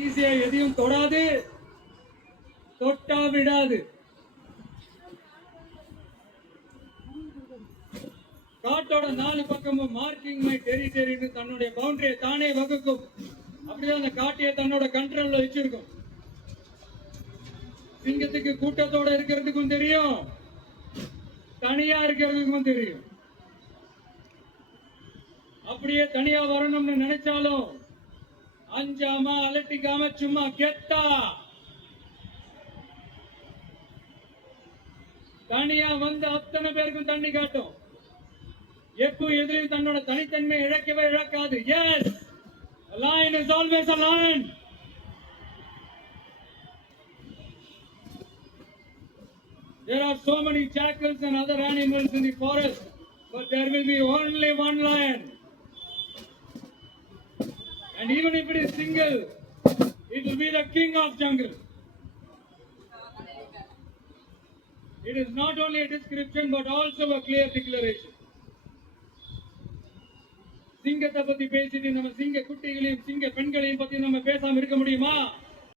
ஈஸியா எதையும் தொடாது, தொட்டா விடாது. காட்டோட 4 பக்கமும் மார்க்கிங் மை டெரிட்டரின்னு தன்னுடைய பவுண்டரியை தானே வகுக்கும். அப்படிதான் அந்த காட்டையை தன்னோட கண்ட்ரோல்ல வச்சிருக்கும். சிங்கத்துக்கு கூட்டத்தோட இருக்கிறதுக்கும் தெரியும், தனியா இருக்கிறதுக்கும் தெரியும். அப்படியே தனியா வரணும்னு நினைச்சாலும் அஞ்சாம அலட்டிக்காம சும்மா கெத்தா தனியா வந்து அத்தனை பேருக்கும் தண்ணி காட்டும். எப்பவும் எதிரையும் தன்னோட தனித்தன்மை இழக்கவே இழக்காது. Yes, a lion is always a lion. There are so many jackals and other animals in the forest, but there will be only one lion. And even if it is single, it will be the king of jungle. It is not only a description but also a clear declaration. சிங்கத்தை பத்தி பேசிட்டு நம்ம சிங்க குட்டிகளையும் சிங்க பெண்களையும் பத்தி நம்ம பேசாம இருக்க முடியுமா?